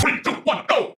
Three, two, one, go!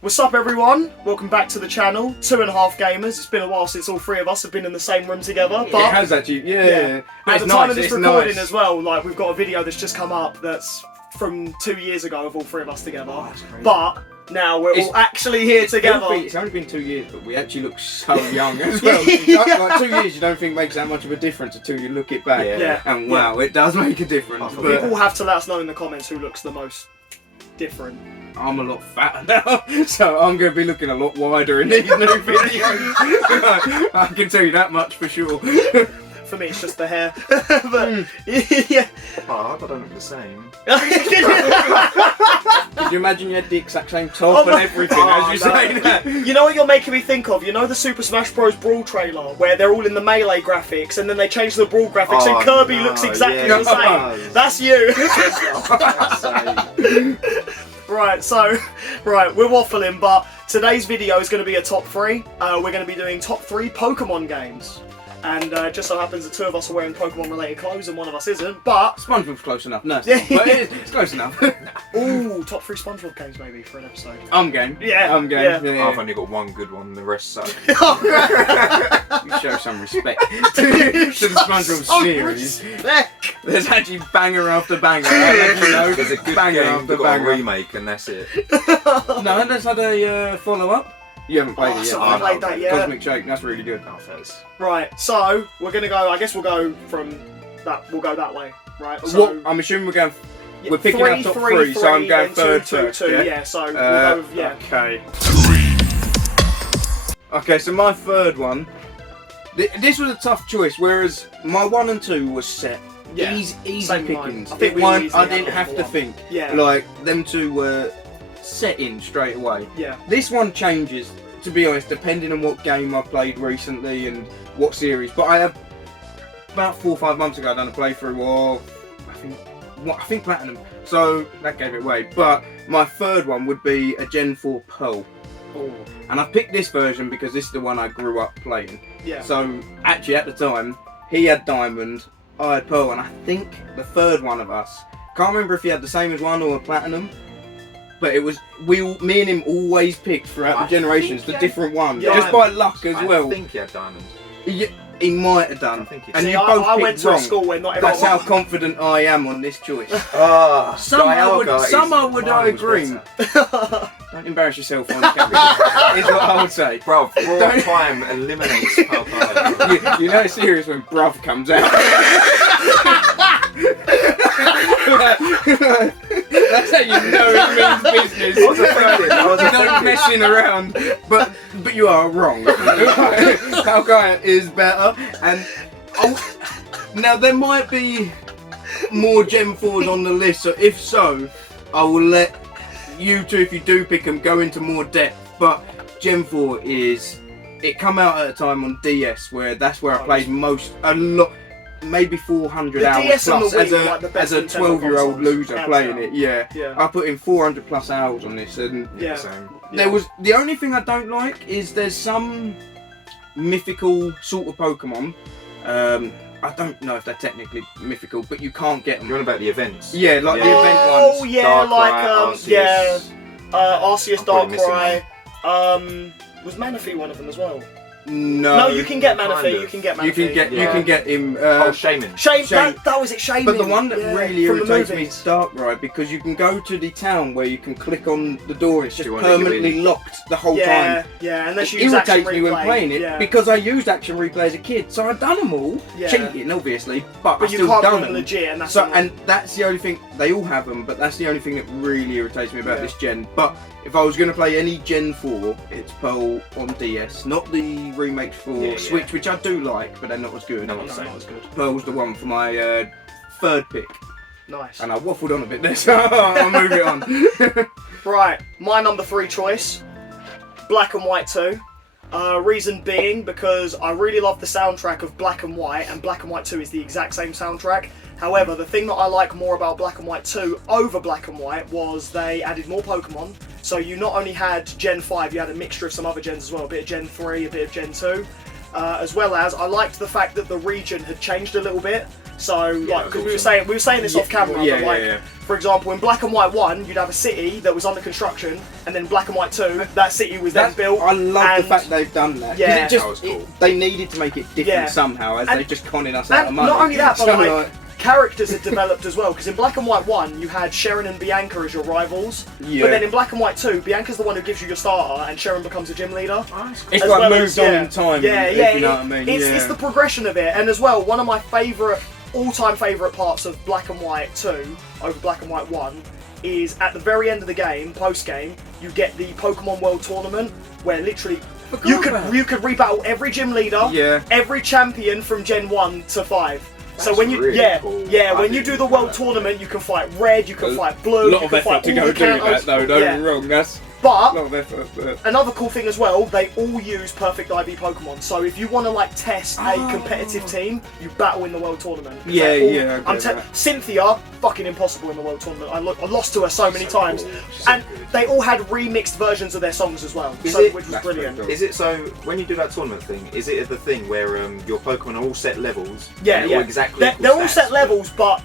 What's up everyone? Welcome back to the channel, 2.5 Gamers. It's been a while since all three of us have been in the same room together. But it has actually, yeah. At the time of this recording as well, like we've got a video that's just come up that's from 2 years ago of all three of us together. Oh, that's crazy. But now we're all actually here together. It's only been 2 years, but we actually look so young as well. Like 2 years you don't think makes that much of a difference until you look it back. Yeah. And wow, it does make a difference. But people have to let us know in the comments who looks the most different. I'm a lot fatter now, so I'm going to be looking a lot wider in these new videos. I can tell you that much for sure. For me, it's just the hair. But yeah. Oh, I don't look the same. Could you imagine you had the exact same top and everything as you say that? You know what you're making me think of? You know the Super Smash Bros. Brawl trailer where they're all in the melee graphics and then they change the Brawl graphics and Kirby looks exactly the same? That's you. Right, we're waffling, but today's video is going to be a top 3. We're going to be doing top 3 Pokemon games. And just so happens the two of us are wearing Pokemon related clothes and one of us isn't, but... SpongeBob's close enough, no. Yeah. But it's close enough. Ooh, top 3 SpongeBob games maybe for an episode. I'm game. Yeah. I'm game. Yeah. I've only got one good one, the rest suck. You show some respect to the SpongeBob series. There's actually banger after banger. There's a good banger game, after they've got banger. a remake and that's it. No, that's had a follow-up. You haven't played it yet. I haven't played that yet. Cosmic Shake, that's really good. Oh, thanks. Right, so we're gonna go. I guess we'll go from that. We'll go that way, right? So, What? I'm assuming we're going. yeah, We're picking our top 3, so I'm going then third two, first. two, Yeah. yeah. So we'll go with, yeah. Okay. Okay, so my third one. This was a tough choice, whereas my 1 and 2 was set. Yeah. Easy Same with mine. pickings. I think we easily I had didn't have number to one. think. Yeah. Like them two were set in straight away. Yeah. This one changes, to be honest, depending on what game I played recently and what series. But I have about 4 or 5 months ago done a playthrough of I think Platinum. So that gave it away. But my third one would be a Gen 4 Pearl. Oh. And I picked this version because this is the one I grew up playing. Yeah. So actually at the time, he had Diamond, I had Pearl, and I think the third one of us, can't remember if he had the same as one or a Platinum, but it was, me and him always picked throughout the generations the different ones, Yeah. just by luck as well. I think he had Diamond. He might have done. I think he And did. you both I picked went to a wrong. school where not everyone. That's how confident I am on this choice. Some I would agree. Don't embarrass yourself on camera, is what I would say. Bro, raw time eliminates Pokemon. You know it's serious when bruv comes out. That's how you know it means business. I was offended. Not messing around. But you are wrong. Alkaya is better. And now there might be more Gen 4s on the list, so if so, I will let you two, if you do pick them, go into more depth. But Gen 4 it come out at a time on DS where that's where I played a lot, maybe 400 The hours DS and plus the Wii as were like the best a Nintendo 12-year-old consoles, loser hands playing down. it. Yeah. Yeah. I put in 400 plus hours on this, and Yeah. Same. there was the only thing I don't like is there's some mythical sort of Pokemon. I don't know if they're technically mythical, but you can't get them. You're on about the events. Yeah, like the event Oh ones. yeah, Darkrai, like Arceus. yeah, Arceus, I'm probably missing Darkrai. Was Manaphy one of them as well? No, you can get kind Manaphy. of. You can get Manaphy. you can get him. Oh, Shaman. Shame. Shame. That was it. Shame. But the one that really from the irritates me movies. is Darkrai, because you can go to the town where you can click on the door. It's just Do you wanna let you permanently in? locked the whole Yeah, time. yeah. Unless you It use action irritates me when replay. playing it Yeah. because I used action replay as a kid, so I've done them all. Yeah. Cheating, obviously, but But I you still can't done do them them. legit, and that's So, annoying. and that's the only thing, they all have them, but that's the only thing that really irritates me about Yeah. this gen. But if I was going to play any Gen 4, it's Pearl on DS, not the remakes for Yeah, yeah. Switch, which I do like, but they're not as good. No, No, I'm saying. not as good. Pearl's the one for my third pick, Nice. and I waffled on a bit there, so I'll move it on. Right, my number 3 choice, Black and White 2. Reason being because I really love the soundtrack of Black and White, and Black and White 2 is the exact same soundtrack. However, the thing that I like more about Black and White 2 over Black and White was they added more Pokemon. So you not only had Gen 5, you had a mixture of some other gens as well, a bit of Gen 3, a bit of Gen 2. As well as, I liked the fact that the region had changed a little bit. So, like, because we were saying this off camera, but like, for example, in Black and White 1, you'd have a city that was under construction, and then Black and White 2, that city was then built. I love the fact they've done that. 'Cause Yeah. it just, That was cool. they needed to make it different Yeah. somehow, as And- they're just conning us out of And money. not only that, but So, like, characters had developed as well, because in Black and White 1, you had Sharon and Bianca as your rivals, Yeah. but then in Black and White 2, Bianca's the one who gives you your starter, and Sharon becomes a gym leader. it's as like well moved as- on yeah. in time, Yeah, if you know what I mean. It's the progression of it, and as well, one of my all-time favourite parts of Black and White 2 over Black and White 1 is at the very end of the game, post-game, you get the Pokemon World Tournament, where literally you could rebattle every gym leader, Yeah. every champion from Gen 1 to 5. So That's when you really cool. when you didn't do the know World that. Tournament, you can fight Red, you can fight Blue, A you lot can of effort fight to all go the do that, counters. though. Don't get me wrong. That's a But lot of effort. But another cool thing as well, they all use perfect IV Pokemon. So if you want to like test a competitive team, you battle in the World Tournament. 'Cause Yeah, they're all- yeah, I get that. Cynthia, fucking impossible in the World Tournament. I lost to her so many times, cool. She's so and good. they all had remixed versions of their songs as well, Is so, it- which was That's brilliant. pretty cool. Is it so when you do that tournament thing? Is it the thing where your Pokemon are all set levels? Yeah, and yeah. all exactly. They're equal all stats, set levels, but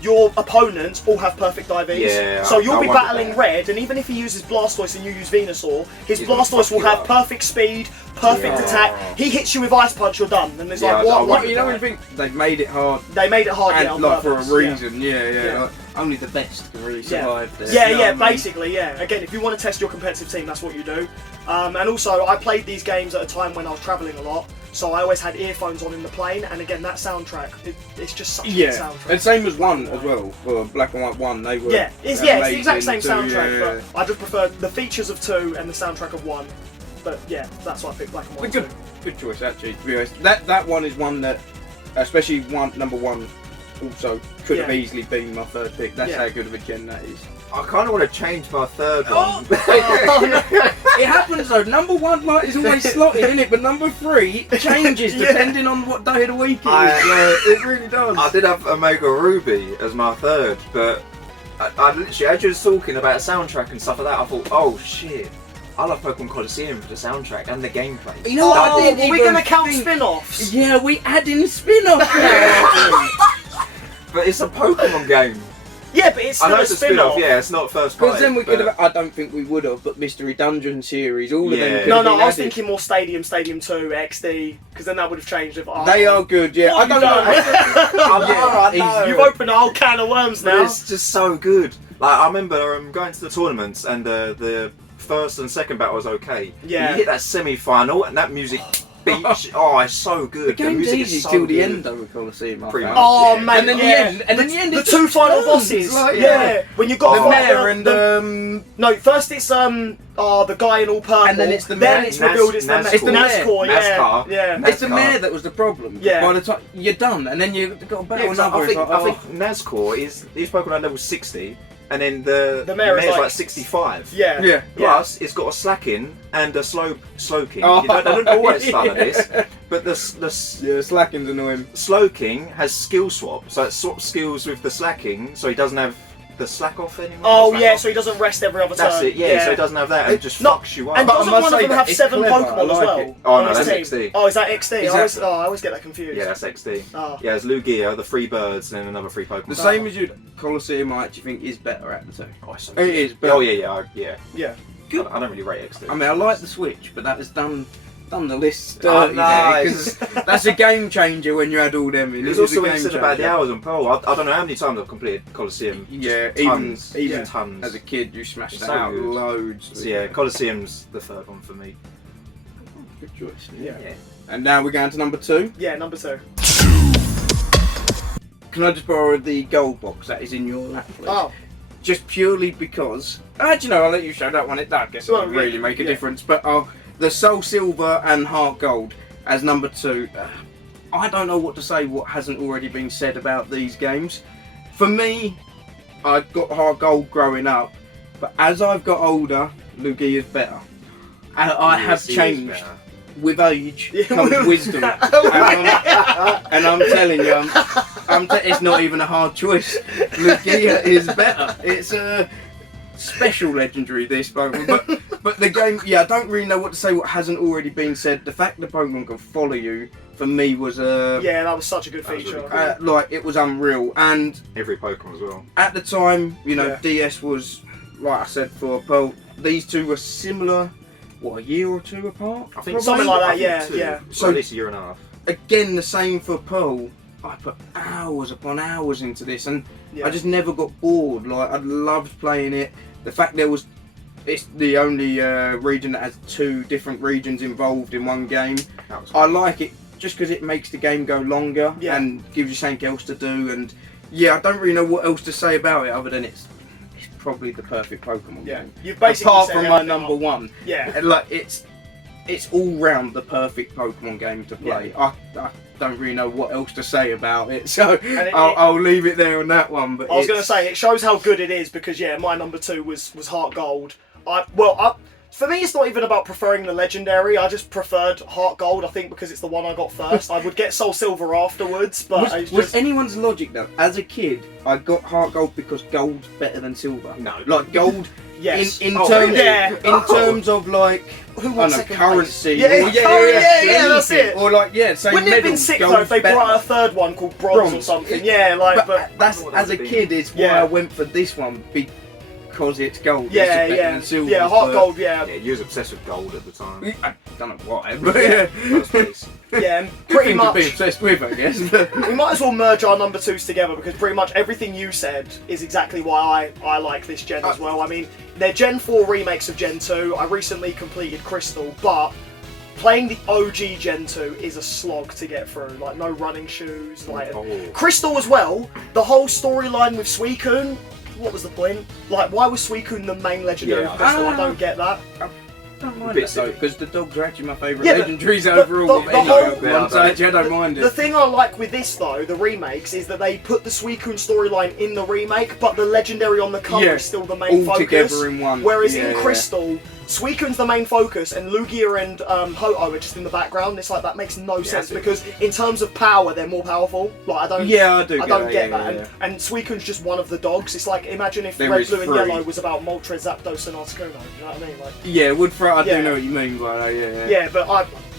your opponents all have perfect IVs. Yeah, so you'll I be wondered battling that. Red, and even if he uses Blastoise and you use Venusaur, his He's gonna Blastoise fuck will you have up. perfect speed, perfect Yeah. attack. He hits you with Ice Punch, you're done. And it's Yeah, like, I what? wondered you know that. when you think they've made it hard, They made it hard, and yeah, on like for a purpose, reason. Yeah. Yeah. Like, only the best can really Yeah. survive there. Yeah, you know yeah, what I mean? basically, yeah. Again, if you want to test your competitive team, that's what you do. And also, I played these games at a time when I was travelling a lot, so I always had earphones on in the plane, and again, that soundtrack, it's just such a good Yeah, soundtrack. and same as one as well for Black and White 1. They were It's the exact amazing same too, soundtrack, yeah. but I just prefer the features of 2 and the soundtrack of 1. But yeah, that's why I picked Black and White. Good, good choice actually. To be honest, that one is one that, especially number 1, also could have Yeah. easily been my third pick. That's Yeah. how good of a gen that is. I kind of want to change my third one. It happens though. Number 1 like is always slotted in it, but number 3 changes Yeah. depending on what day of the week it is. It really does. I did have Omega Ruby as my third, but I literally, as you was talking about soundtrack and stuff like that, I thought, oh shit, I love Pokemon Coliseum for the soundtrack and the gameplay. You know what I didn't we're even gonna count think- spin-offs. Yeah, we add in spin-off there. But it's a Pokemon game. Yeah, but it's I still know a it's a spin-off, spin-off. yeah, it's not first party. Because then we could but- have. I don't think we would have, but Mystery Dungeon series, all of them. Yeah. could No, have no, been I was added. thinking more Stadium 2, XD, because then that would have changed if I... They are good, yeah. I don't know. I know. You've opened a whole can of worms But now. it's just so good. Like I remember going to the tournaments and the first and second battle was okay. Yeah. You hit that semi-final and that music beach. Oh, it's so good. The game's music easy is so till the good. end, though, with Coliseum. I Pretty found. much. Oh, Yeah. man, And then the yeah. end, and then the end The it's 2 just final done. bosses. It's like, yeah. When you got The to mayor and No, first it's the guy in all purple. And then it's the Then mayor. it's revealed it's the NASCAR. It's the mayor. NASCAR, yeah. NASCAR. Yeah. it's the NASCAR. mayor that was the problem. Yeah. By the time you're done, and then you've got to battle Yeah, 'cause another. I think, it's like, I think NASCAR is these Pokemon are level 60, and then the mayor is mayor's like- like 65. Yeah. Yeah. Plus, it's got a slacking and a sloking. Oh. You don't, I don't know why it's done at this, but the yeah, Slacking's annoying. Sloking has skill swap, so it swaps skills with the slacking, so he doesn't have the slack off anymore. Oh Slack yeah, off. so he doesn't rest every other That's turn. it. Yeah, so he doesn't have that, and it just No, fucks you up. And But I doesn't must one of say them that have it's 7 clever, I Pokemon as like well? it. Oh, on no, his that's team? XD. Oh, is that XD? Is that- I always get that confused. Yeah, that's XD. Oh. Yeah, it's Lugia, the 3 birds, and then another 3 Pokemon. The same as you, Coliseum, I actually think is better at the two. Oh, it's so It good. is, but Oh yeah. Yeah. Good. I don't really rate XD. I mean, I like the Switch, but that has done the list Oh, dirty nice. because that's a game changer when you add all them in. There's It is a also when you game said about the changer. hours on Pearl. I don't know how many times I've completed Coliseum. Yeah, Tons. even Yeah. Tons. as a kid, you smashed It's that out so good. loads. So yeah, Coliseum's the third one for me. Good choice. Yeah. And now we're going to number 2. Yeah, number 2. Can I just borrow the gold box that is in your lap, please? Oh. Just purely because. Actually, no, I'll let you show that one. It that guess it Well, won't really make a yeah. difference. But the Soul Silver and Heart Gold as number 2. I don't know what to say what hasn't already been said about these games. For me, I got Heart Gold growing up, but as I've got older, Lugia's better. And I have changed. With age comes wisdom. And I'm telling you, it's not even a hard choice. Lugia is better. It's a special legendary, this Pokemon. But the game, I don't really know what to say what hasn't already been said. The fact the Pokemon can follow you, for me, was yeah, that was such a good feature. Really cool. Like, it was unreal. And every Pokemon as well. At the time, DS was, like I said, for Pearl. These two were similar. What, a year or two apart? I think something like that, yeah. So at least a year and a half. Again, the same for Pearl. I put hours upon hours into this, and I just never got bored. Like, I loved playing it. The fact it's the only region that has 2 different regions involved in one game. I like it just because it makes the game go longer and gives you something else to do. And I don't really know what else to say about it other than it's probably the perfect Pokemon game. You've basically apart said from my number 1. Yeah. Like, it's all round the perfect Pokemon game to play. I don't really know what else to say about it, so I'll leave it there on that one. But I was going to say, it shows how good it is because my number 2 was Heart Gold. For me, it's not even about preferring the legendary. I just preferred Heart Gold, I think, because it's the one I got first. I would get Soul Silver afterwards, but was anyone's logic though? As a kid, I got Heart Gold because gold's better than silver. No, like gold. Yes. In terms of like who wants currency. Yeah, that's it. Or like say wouldn't it have been sick though if they brought out a third one called Bronze or something? Yeah, like but that's as a kid is why I went for this one because it's gold. Yeah, it's better than silver, Heart Gold. Yeah, you was obsessed with gold at the time. I don't know why, but yeah, pretty much. To be obsessed with, I guess. We might as well merge our number 2s together because pretty much everything you said is exactly why I like this gen as well. I mean, they're Gen 4 remakes of Gen 2. I recently completed Crystal, but playing the OG Gen 2 is a slog to get through. Like, no running shoes. Like Crystal as well. The whole storyline with Suicune. What was the point? Like, why was Suicune the main legendary crystal? I don't get that. I don't mind that though, because the dogs are actually my favourite legendaries overall. I don't mind it. The thing I like with this though, the remakes, is that they put the Suicune storyline in the remake, but the legendary on the cover is still the main focus. Together in one. Whereas in Crystal, Suicune's the main focus, and Lugia and Ho-Oh are just in the background. It's like that makes no sense because in terms of power, they're more powerful. Like I don't get that. And Suicune's just one of the dogs. It's like imagine if Red, Blue, and Yellow was about Moltres, Zapdos, and Articuno. You know what I mean? Like I do know what you mean by that. Yeah, but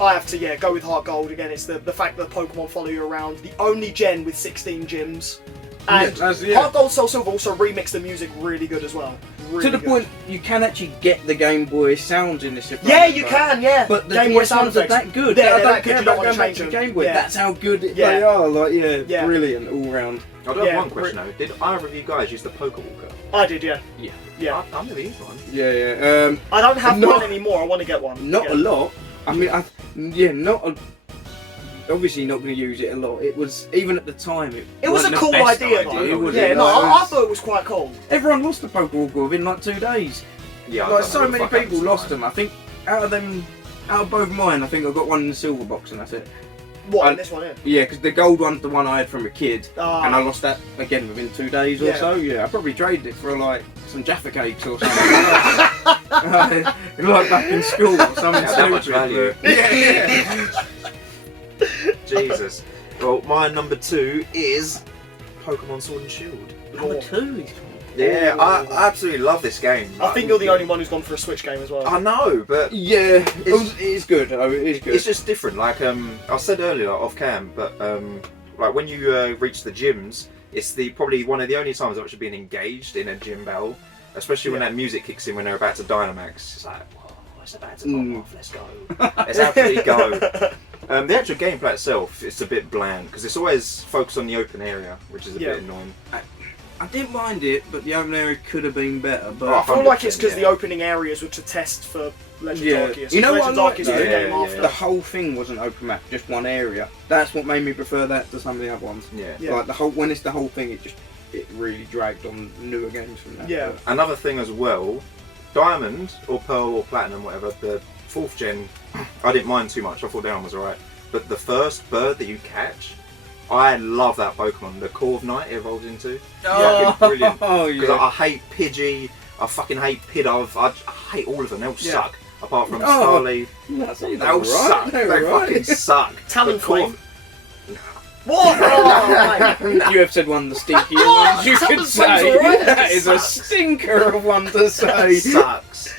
I have to go with Heart Gold again. It's the fact that Pokemon follow you around. The only gen with 16 gyms. And Heart Gold, Soul Silver also remixed the music really good as well. Really to the point you can actually get the Game Boy sounds in this. Yeah, you can. Yeah, but the Game Boy sounds are that good. Yeah, I don't care about going back to Game Boy. That's how good they are. Like brilliant all round. I do have one question though. Did either of you guys use the Pokewalker? I did. Yeah. I've never used one. Yeah. I don't have one anymore. I want to get one. Not a lot. I mean, obviously not going to use it a lot. It was, even at the time, it was a cool idea though. I thought it was quite cool. Everyone lost the Pokewalker within like 2 days. Yeah, like so many people lost them. I think out of both mine, I think I got one in the silver box and that's it. What, in this one here? Yeah, because the gold one's the one I had from a kid, and I lost that again within 2 days or so. Yeah, I probably traded it for like some Jaffa cakes or something. Like back in school or something. That much value. Yeah. Jesus. Well, my number 2 is Pokemon Sword and Shield. Number 2? Yeah, I absolutely love this game. I think you're the only one who's gone for a Switch game as well. I know, but yeah, it is good. It is good. It's just different. Like I said earlier off cam, but like when you reach the gyms, it's probably one of the only times I've actually been engaged in a gym battle, especially when that music kicks in when they're about to Dynamax. It's like, whoa, it's about to pop off. Let's go. Let's absolutely go. The actual gameplay itself, it's a bit bland because it's always focused on the open area, which is a bit annoying. I didn't mind it, but the open area could have been better. But I feel like it's because the opening areas were to test for Legends Arceus. You know what I like? The game after. The whole thing wasn't open map, just one area. That's what made me prefer that to some of the other ones. Like when it's the whole thing, it really dragged on newer games from that. Yeah. Another thing as well, Diamond or Pearl or Platinum, whatever, the 4th gen, I didn't mind too much. I thought that one was alright. But the first bird that you catch, I love that Pokemon. The Corv Knight it evolves into. Oh, Fucking brilliant. oh, Because yeah. I hate I fucking hate Pidove. I hate all of them. They all Yeah. suck. Apart from Oh, Starly. That's They all suck. They fucking suck. Talonflame. But What? Oh, mate. You have said one of the stinkier What? ones you could Talonflame's say. alright. That is a stinker of one to say. sucks.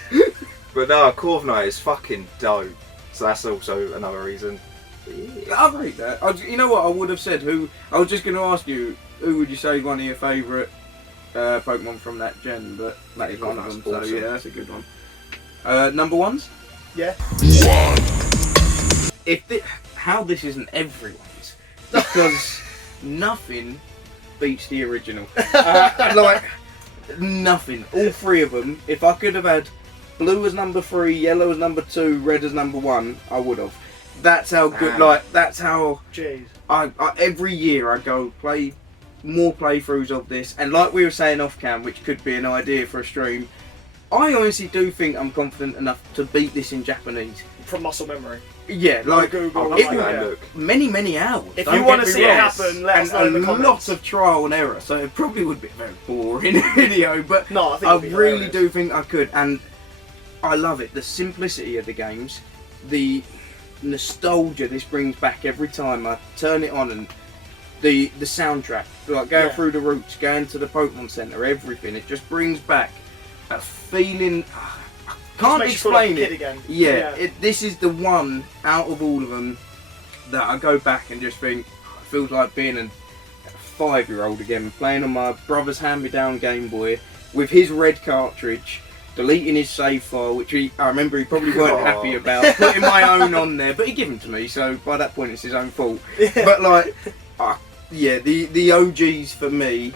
But no, Corv Knight is fucking dope. So that's also another reason. Yeah. I rate that. You know what I would have said? I was just going to ask you, who would you say one of your favourite Pokemon from that gen? But that is one of them. So Awesome. yeah, that's a good one. Number ones? Yeah. How this isn't everyone's, because nothing beats the original. Like nothing. All three of them. If I could have had blue as number 3, yellow as number 2, red as number 1, I would have. That's how good. Man. Like that's how. Jeez. I every year I go play more playthroughs of this, and like we were saying off cam, which could be an idea for a stream. I honestly do think I'm confident enough to beat this in Japanese. From muscle memory. Yeah, like Google. I'll like, give you yeah. that look. many hours. If don't you get want to me see it wrong. happen, let us know in the and a comments. lot of trial and error, so it probably would be a very boring video, but No, I think I it'd be really hilarious. do think I could, and I love it. The simplicity of the games, the nostalgia this brings back every time I turn it on, and the soundtrack, like going Yeah. through the routes, going to the Pokemon Center, everything. It just brings back a feeling. I can't Makes you feel like a explain kid it. again. Yeah, this is the one out of all of them that I go back and just think it feels like being a 5-year-old again, playing on my brother's hand-me-down Game Boy with his red cartridge, deleting his save file, which I remember he probably weren't Oh. happy about, putting my own on there, but he gave them to me, so by that point it's his own fault. Yeah. But like, yeah, the OGs for me,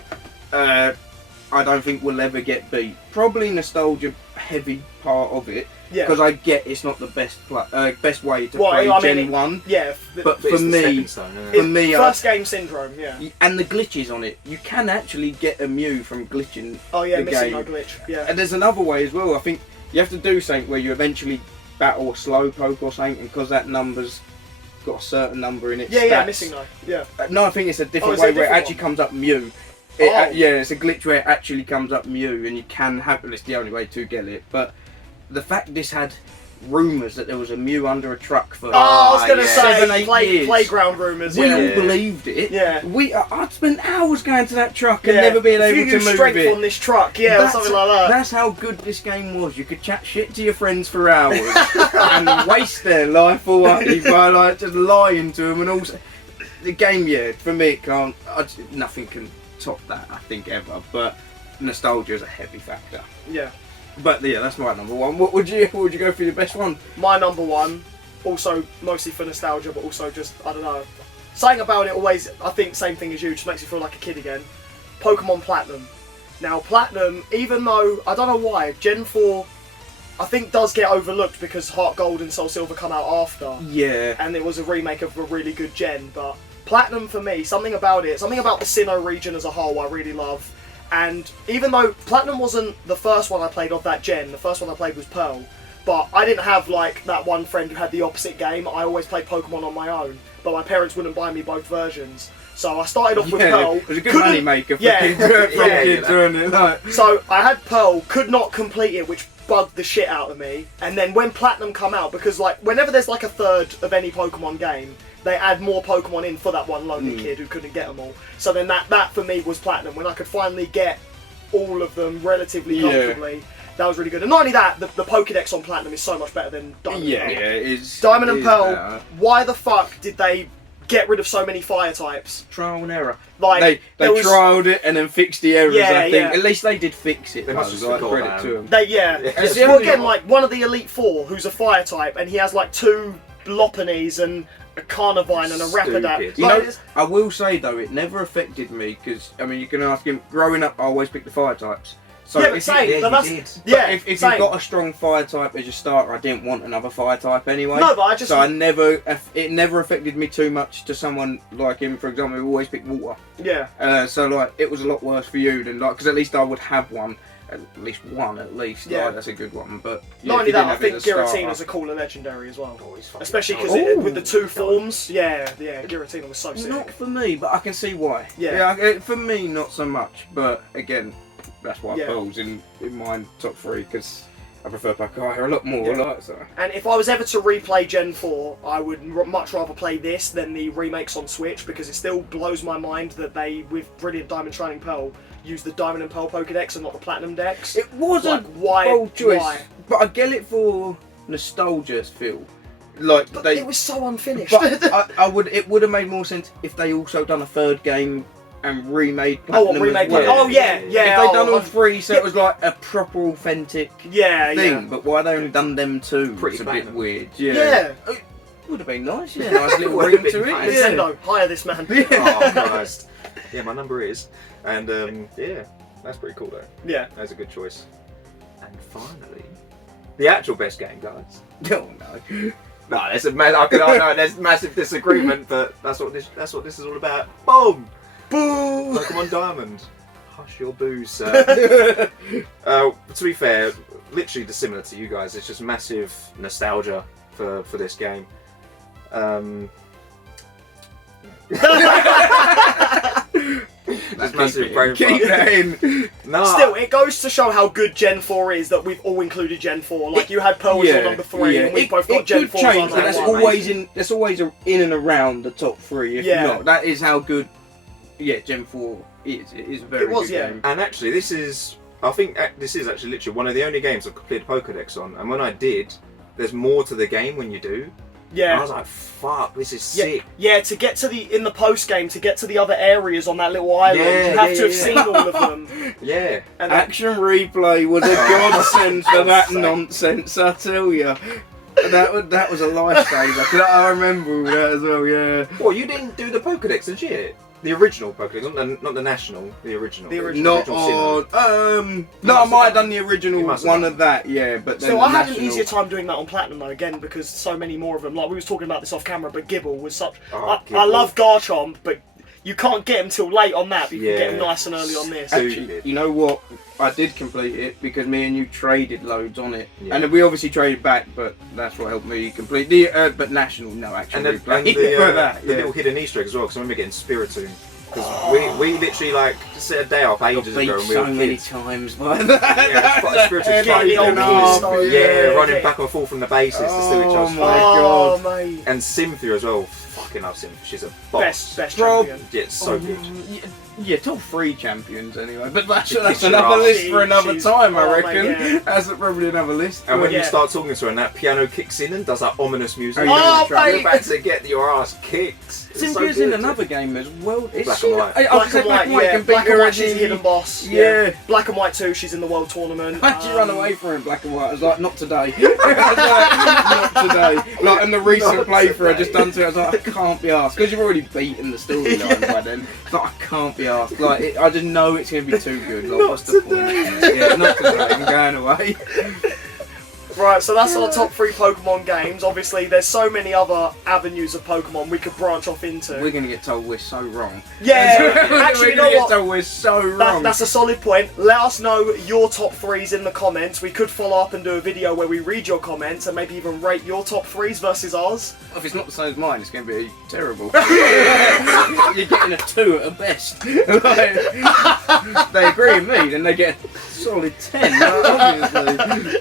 I don't think will ever get beat. Probably nostalgia heavy part of it, Yeah. because I get it's not the best best way to Well, play I mean, Gen 1, Yeah. but for it's the me, stepping stone, isn't it? for me, First game syndrome, yeah. and the glitches on it, you can actually get a Mew from glitching. Oh yeah, the missing game. no glitch. Yeah. And there's another way as well. I think you have to do something where you eventually battle a slow poke or something, and because that number's got a certain number in it. Yeah, missing no. Yeah. No, I think it's a different is it a way where it different actually one? comes up Mew. Yeah, it's a glitch where it actually comes up Mew, and you can have it. It's the only way to get it. But the fact this had rumours that there was a Mew under a truck for Oh, I was gonna yeah. say 7-8 years. playground rumours. We Yeah. all believed it. Yeah. I'd spent hours going to that truck and Yeah. never being If able you to use move strength it. on this truck, yeah, or something like that. That's how good this game was. You could chat shit to your friends for hours and waste their life away by like just lying to them, and also the game. Yeah, for me, it can't. Nothing can top that. I think ever. But nostalgia is a heavy factor. Yeah. But yeah, that's my number one. What would you go for your best one? My number one, also mostly for nostalgia, but also just, I don't know, something about it always, I think, same thing as you, just makes you feel like a kid again. Pokemon Platinum. Now, Platinum, even though, I don't know why, Gen 4, I think does get overlooked because Heart Gold and Soul Silver come out after. Yeah. And it was a remake of a really good gen, but Platinum for me, something about the Sinnoh region as a whole I really love. And even though Platinum wasn't the first one I played of that gen, the first one I played was Pearl, but I didn't have like that one friend who had the opposite game. I always played Pokemon on my own, but my parents wouldn't buy me both versions. So I started off with Pearl. It was a good couldn't- money maker for Yeah. kids, Yeah, kids yeah. doing it. Like. So I had Pearl, could not complete it, which bugged the shit out of me. And then when Platinum come out, because like whenever there's like a third of any Pokemon game, they add more Pokemon in for that one lonely kid who couldn't get them all. So then that for me was Platinum, when I could finally get all of them relatively comfortably. That was really good. And not only that, the Pokédex on Platinum is so much better than Diamond and Pearl. it is. Diamond and it is Pearl, better. why the fuck did they get rid of so many fire types? Trial and error. Like, They there was- trialed it and then fixed the errors. Yeah, I think yeah. at least they did fix it. They must have though, like, forgot credit about to them. them. Yeah. It's the Well, only again, one. like one of the Elite Four, who's a fire type, and he has like 2 Lopunnies and a Carnivine and a Rapidash. Stupid. You Like, know, it's- I will say though, it never affected me because I mean, you can ask him. Growing up, I always picked the fire types. So yeah, but if same. yeah, but you that's, did. yeah, if you've same. got a strong fire type as your starter, I didn't want another fire type anyway. No, but I just- so it never affected me too much to someone like him, for example, who always picked water. Yeah. So like it was a lot worse for you than like because at least I would have one. at least one at least. Yeah. Like, that's a good one. But yeah, Not if only you that, didn't I have it think as a starter- Giratina's a cooler legendary as well. Oh, he's fucking Especially because Oh. with the two forms, yeah, Giratina was so sick. Not for me, but I can see why. Yeah. For me, not so much. But again, that's why Yeah. Pearl's in my top 3 because I prefer Pokemon a lot more. Yeah. Like, so. And if I was ever to replay Gen 4, I would much rather play this than the remakes on Switch because it still blows my mind that they, with Brilliant Diamond Shining Pearl, use the Diamond and Pearl Pokedex and not the Platinum Dex. It was Like, a why? bold choice, Why? but I get it for nostalgia's feel. Like But they, it was so unfinished. but I would. It would have made more sense if they also done a third game and remade. Oh, Platinum remade as well. Platinum. Oh, yeah, yeah. If they done all oh, 3, so yeah. it was like a proper authentic yeah, thing. yeah. But why they only done them 2? Pretty It's a bit Platinum. weird. Yeah. It would have been nice. Yeah, nice little Would have ring to been it. nice. Yeah. Nintendo, hire this man. Oh Christ. Yeah, my number is, and yeah, that's pretty cool though. Yeah. That's a good choice. And finally, the actual best game, guys. Oh no. No, there's I know there's massive disagreement, but that's what this is all about. Boom! Boo! Pokemon Diamond. Hush your boos, sir. To be fair, literally dissimilar to you guys. It's just massive nostalgia for this game. Just massive brain Keep fart. that in. No, Still, it goes to show how good Gen 4 is that we've all included Gen 4. Like, you had Pearl as your number 3, and we both got Gen 4 as our change, but number that's 1. always in. That's always in and around the top 3. If Yeah. not, that is how good. Yeah, Gen 4 is. It is a very It was, good yeah. game. and actually, this is actually literally one of the only games I've completed Pokedex on. And when I did, there's more to the game when you do. And I Yeah. was like, "Fuck, this is Yeah, sick." yeah, to get to in the post game, to get to the other areas on that little island, Yeah, you have yeah, to have yeah. seen all of them. Yeah. And Action replay was a godsend for that nonsense. I tell you, that was a lifesaver. 'Cause I remember that as well. Yeah. Well, you didn't do the Pokedex, did you? The original Pokedex, not the national, the original. The original. Not Sinnoh. on. No, I must might have have done the original You must have one done of that. Yeah, but then Still, the I had an national- easier time doing that on Platinum though, again, because so many more of them. Like, we was talking about this off camera, but Gibble was such... Oh, I Gibble. love Garchomp, but you can't get him till late on that, but you can get him Yeah. nice and early on this. Actually, Actually, you know what? I did complete it because me and you traded loads on it, Yeah. and we obviously traded back. But that's what helped me complete the. But national, no, actually, and the, for that. the Yeah. little hidden Easter egg as well, because I remember getting Spiritomb. Because we literally like set a day up ages Beat ago and we so were many kids. times by that. Yeah, it's Spiritomb Yeah, the old Oh, keys, Yeah, yeah, running yeah. back and forth from the bases to steal each Oh other's my fire. Oh, God. mate. And Cynthia as well. Fucking love Cynthia. She's a boss. Best Bro. champion. Yeah, it's so good. Yeah, top 3 champions anyway. But that's Kicks your another ass. list for another She's- time, I oh, reckon. mate, yeah. That's probably another list. And when Yeah. you start talking to her and that piano kicks in and does that ominous music, Oh, you're mate. about to get your ass kicked. It's so Cynthia's in good. another game as well. Is Black she? and White. I was gonna say Black and White yeah. can beat Black and her White, in she's a the- hidden boss. Yeah. Black and White 2, she's in the World Tournament. How'd you run away from it in Black and White? I was like, not today. I was like, not today. Like, in the recent Not playthrough I today. just done to it, I was like, I can't be asked. Because you've already beaten the storyline by then. It's like, I can't be asked. Like, I just know it's going to be too good. Like, what's the point? Yeah, not today. I'm going away. Right, so that's our top 3 Pokemon games. Obviously, there's so many other avenues of Pokemon we could branch off into. We're going to get told we're so wrong. Yeah, We're actually, you gonna know get what? told we're so wrong. That's a solid point. Let us know your top 3s in the comments. We could follow up and do a video where we read your comments and maybe even rate your top 3s versus ours. If it's not the same as mine, it's going to be terrible. You're getting a 2 at best. Like, they agree with me, then they get a solid 10, obviously.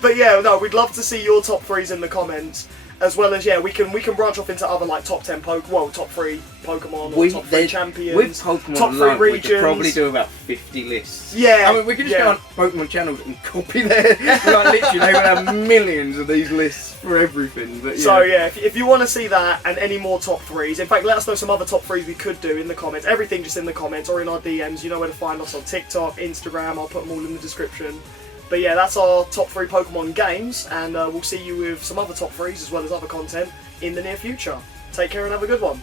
But yeah, no, we'd love to see your top 3s in the comments. As well as, yeah, we can branch off into other, like, top 10 top 3 Pokemon, or top 3 champions, With Pokemon top 3 alone, we regions. could probably do about 50 lists. Yeah, I mean, we could just yeah. go on Pokemon channels and copy their... like, literally, they would have millions of these lists for everything. But, yeah. So yeah, if you want to see that and any more top 3s, in fact, let us know some other top 3s we could do in the comments. Everything just in the comments or in our DMs. You know where to find us on TikTok, Instagram. I'll put them all in the description. But yeah, that's our top 3 Pokemon games, and we'll see you with some other top 3s as well as other content in the near future. Take care and have a good one.